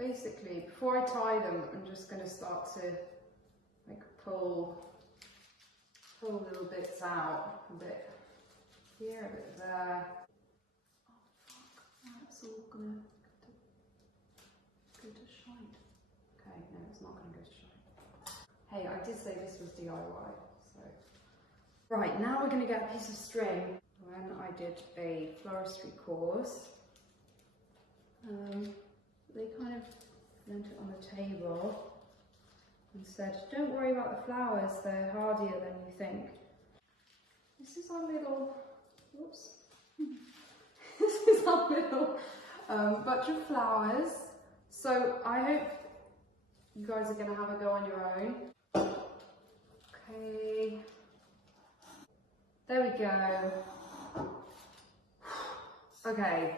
basically, before I tie them, I'm just going to start to like pull little bits out, a bit here, a bit there. Oh fuck, that's all gonna go to shite. Okay, no, it's not gonna go to shite. Hey, I did say this was DIY, so. Right, now we're gonna get a piece of string. When I did a floristry course, they kind of leant it on the table and said, don't worry about the flowers, they're hardier than you think. This is our little, whoops, this is our little bunch of flowers. So I hope you guys are gonna have a go on your own. Okay, there we go. Okay,